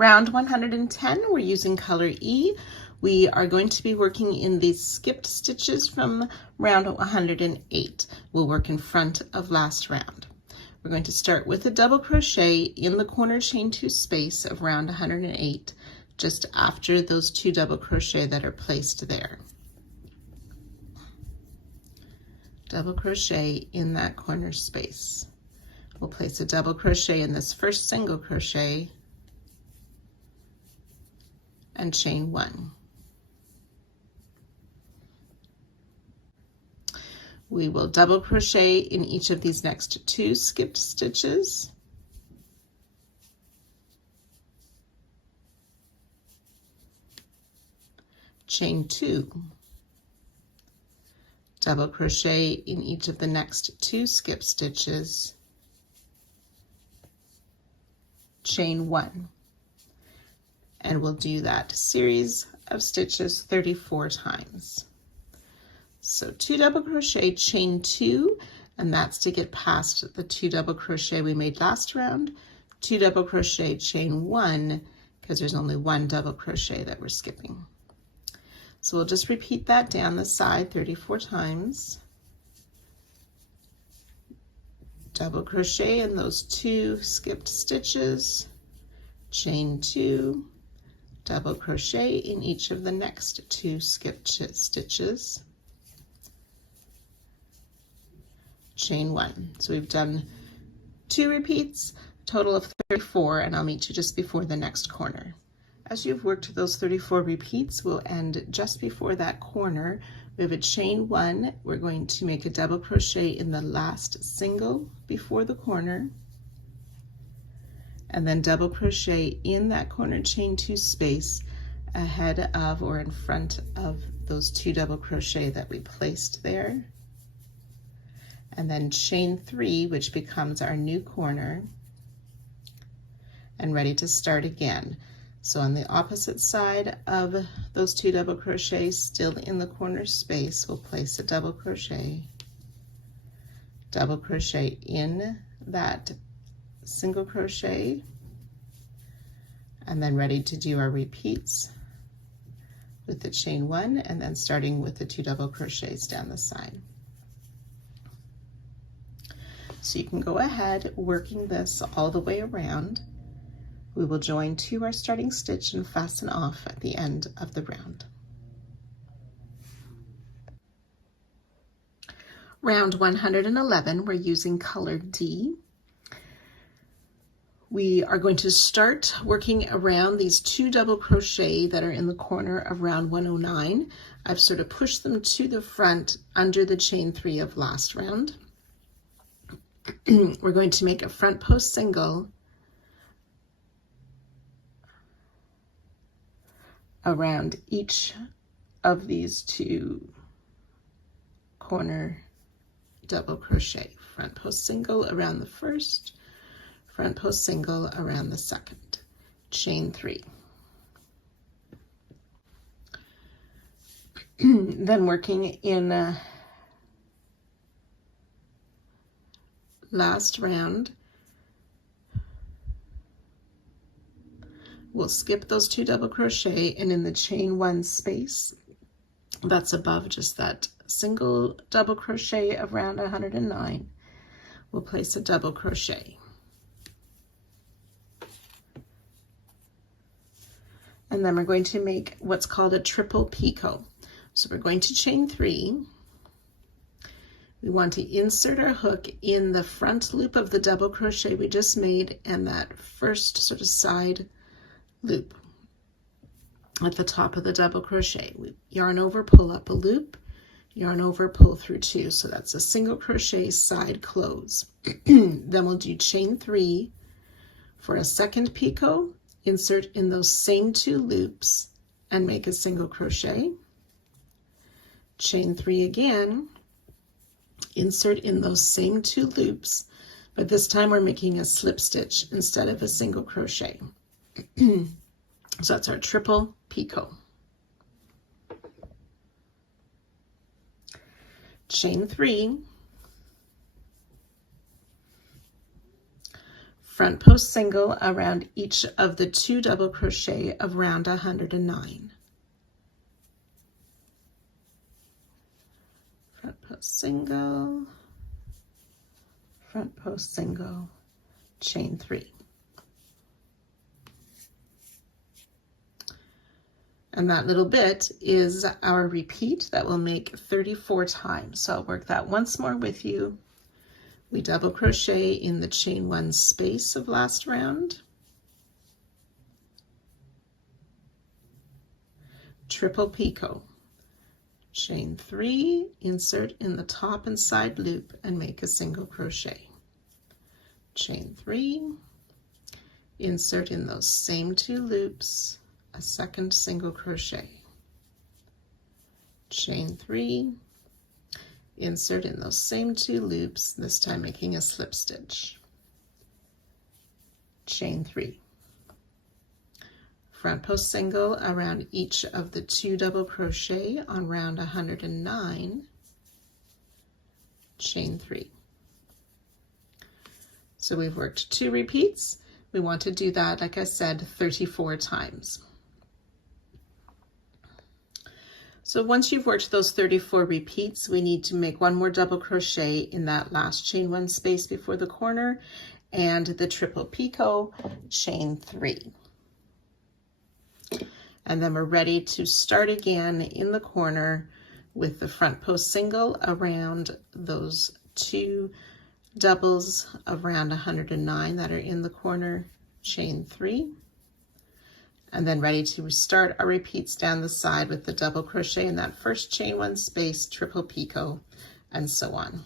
Round 110, we're using color E. We are going to be working in these skipped stitches from round 108. We'll work in front of last round. We're going to start with a double crochet in the corner chain 2 space of round 108, just after those 2 double crochet that are placed there. Double crochet in that corner space. We'll place a double crochet in this first single crochet and chain 1. We will double crochet in each of these next 2 skipped stitches. Chain 2. Double crochet in each of the next 2 skip stitches. Chain 1. And we'll do that series of stitches 34 times. So 2 double crochet, chain 2, and that's to get past the 2 double crochet we made last round. 2 double crochet, chain 1, because there's only 1 double crochet that we're skipping. So we'll just repeat that down the side 34 times. Double crochet in those 2 skipped stitches, chain 2, double crochet in each of the next 2 skipped stitches, chain 1. So we've done 2 repeats, total of 34, and I'll meet you just before the next corner. As you've worked those 34 repeats, we'll end just before that corner. We have a chain 1. We're going to make a double crochet in the last single before the corner, and then double crochet in that corner chain 2 space ahead of or in front of those 2 double crochet that we placed there, and then chain 3, which becomes our new corner, and ready to start again. So on the opposite side of those 2 double crochets, still in the corner space, we'll place a double crochet in that single crochet, and then ready to do our repeats with the chain 1, and then starting with the 2 double crochets down the side. So you can go ahead working this all the way around. We will join to our starting stitch and fasten off at the end of the round. Round 111, we're using color D. We are going to start working around these 2 double crochet that are in the corner of round 109. I've sort of pushed them to the front under the chain 3 of last round. We're going to make a front post single around each of these 2 corner double crochet. Front post single around the first, front post single around the second, chain 3. Then working in last round, we'll skip those 2 double crochet, and in the chain 1 space that's above just that single double crochet of round 109, we'll place a double crochet. And then we're going to make what's called a triple picot. So we're going to chain 3. We want to insert our hook in the front loop of the double crochet we just made and that first sort of side loop at the top of the double crochet. We yarn over, pull up a loop, yarn over, pull through 2. So that's a single crochet side close. Then we'll do chain 3 for a second picot, insert in those same 2 loops and make a single crochet. Chain 3 again, insert in those same 2 loops, but this time we're making a slip stitch instead of a single crochet. So that's our triple picot. Chain 3, front post single around each of the 2 double crochet of round 109. Front post single, front post single, chain 3. And that little bit is our repeat that will make 34 times. So I'll work that once more with you. We double crochet in the chain 1 space of last round, triple picot, chain 3, insert in the top and side loop and make a single crochet, chain 3, insert in those same 2 loops, a second single crochet, chain 3, insert in those same 2 loops, this time making a slip stitch, chain 3, front post single around each of the 2 double crochet on round 109, chain 3. So we've worked 2 repeats. We want to do that, like I said, 34 times. So once you've worked those 34 repeats, we need to make 1 more double crochet in that last chain 1 space before the corner and the triple picot, chain 3. And then we're ready to start again in the corner with the front post single around those 2 doubles of round 109 that are in the corner, chain 3. And then ready to start our repeats down the side with the double crochet in that first chain 1 space, triple picot, and so on.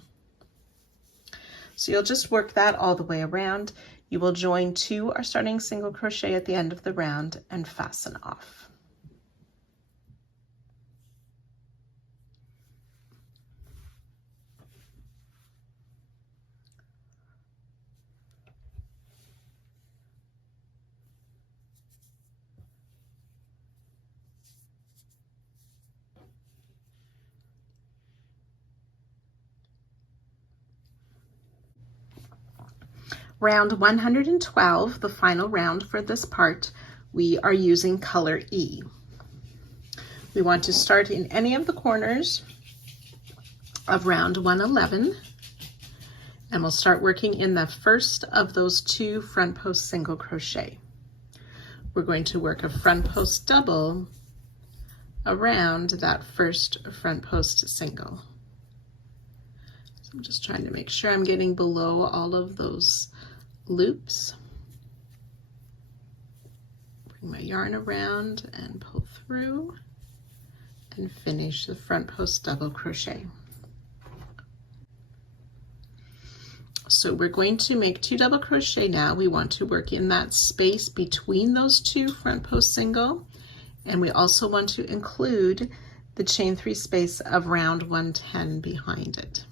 So you'll just work that all the way around. You will join 2 or starting single crochet at the end of the round and fasten off. Round 112, the final round for this part, we are using color E. We want to start in any of the corners of round 111, and we'll start working in the first of those 2 front post single crochet. We're going to work a front post double around that first front post single. So I'm just trying to make sure I'm getting below all of those loops. Bring my yarn around and pull through and finish the front post double crochet. So we're going to make 2 double crochet now. We want to work in that space between those 2 front post single, and we also want to include the chain 3 space of round 110 behind it.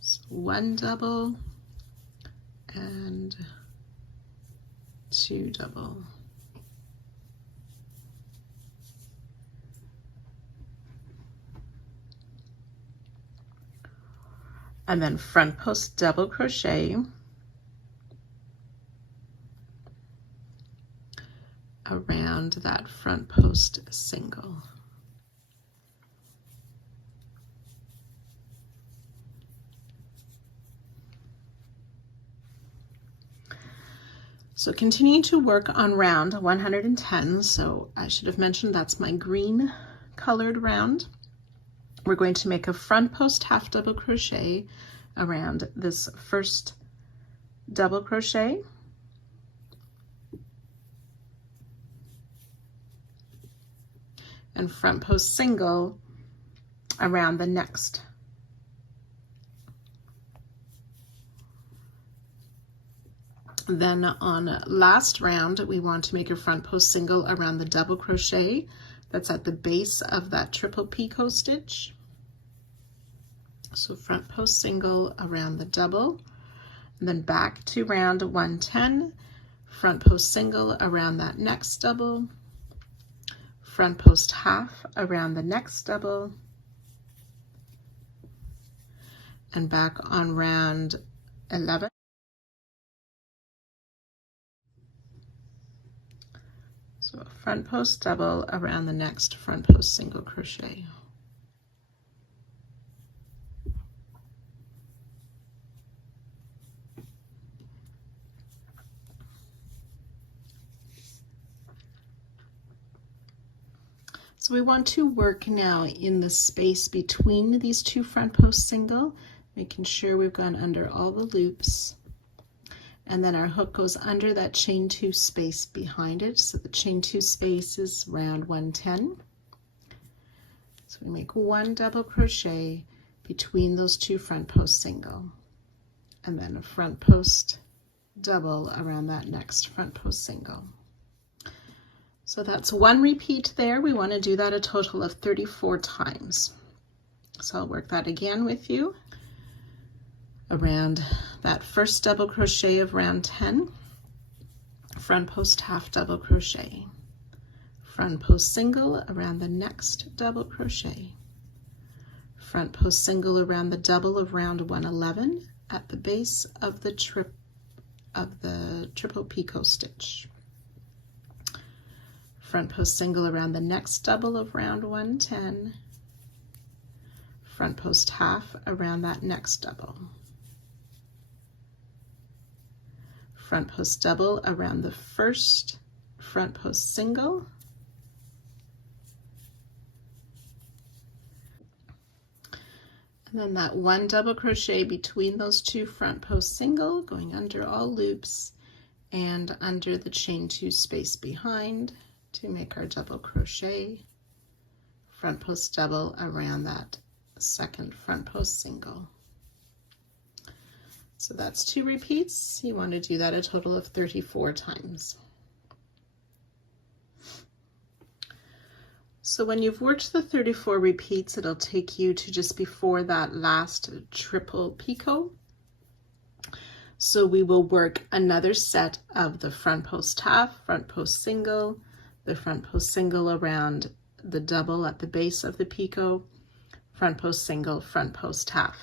So 1 double and 2 double. And then front post double crochet around that front post single. So continuing to work on round 110, so I should have mentioned that's my green colored round. We're going to make a front post half double crochet around this first double crochet, and front post single around the next. Then on last round, we want to make a front post single around the double crochet that's at the base of that triple picot stitch. So front post single around the double, and then back to round 110, front post single around that next double, front post half around the next double, and back on round 11. So a front post double around the next front post single crochet. So we want to work now in the space between these two front post single, making sure we've gone under all the loops. And then our hook goes under that chain 2 space behind it. So the chain 2 space is round 110. So we make 1 double crochet between those two front post single, and then a front post double around that next front post single. So that's 1 repeat there. We want to do that a total of 34 times. So I'll work that again with you. Around that first double crochet of round 10, front post half double crochet, front post single around the next double crochet, front post single around the double of round 111 at the base of the triple picot stitch, front post single around the next double of round 110, front post half around that next double, front post double around the first front post single, and then that 1 double crochet between those two front post single, going under all loops and under the chain 2 space behind to make our double crochet, front post double around that second front post single. So that's 2 repeats. You want to do that a total of 34 times. So when you've worked the 34 repeats, it'll take you to just before that last triple picot. So we will work another set of the front post half, front post single, the front post single around the double at the base of the picot, front post single, front post half.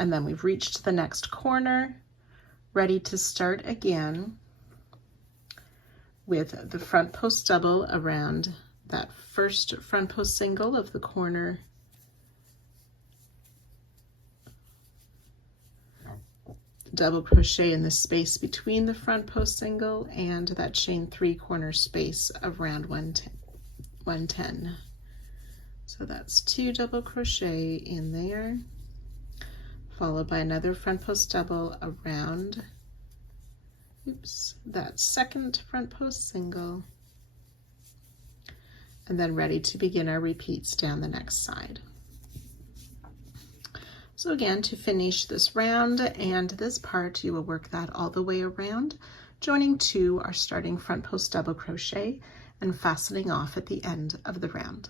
And then we've reached the next corner, ready to start again with the front post double around that first front post single of the corner, double crochet in the space between the front post single and that chain 3 corner space of round 110. So that's 2 double crochet in there, followed by another front post double around that second front post single, and then ready to begin our repeats down the next side. So again, to finish this round and this part, you will work that all the way around, joining to our starting front post double crochet and fastening off at the end of the round.